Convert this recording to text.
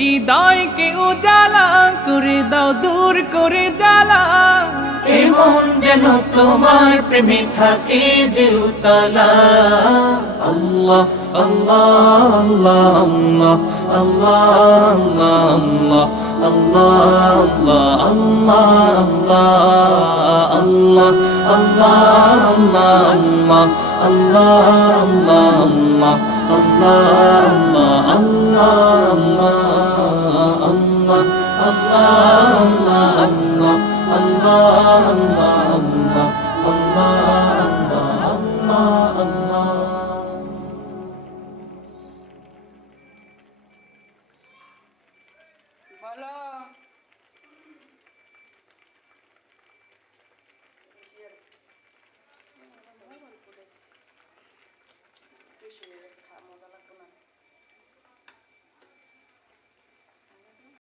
হৃদয়কে উজালা করে দাও, দূর করে জ্বালা। এমন যেন তোমার প্রেমে থাকে যে উতলা। আল্লাহ আল্লাহ আল্লাহ আল্লাহ আল্লাহ আল্লাহ আল্লাহ আল্লাহ আল্লাহ আল্লাহ আল্লাহ বলো।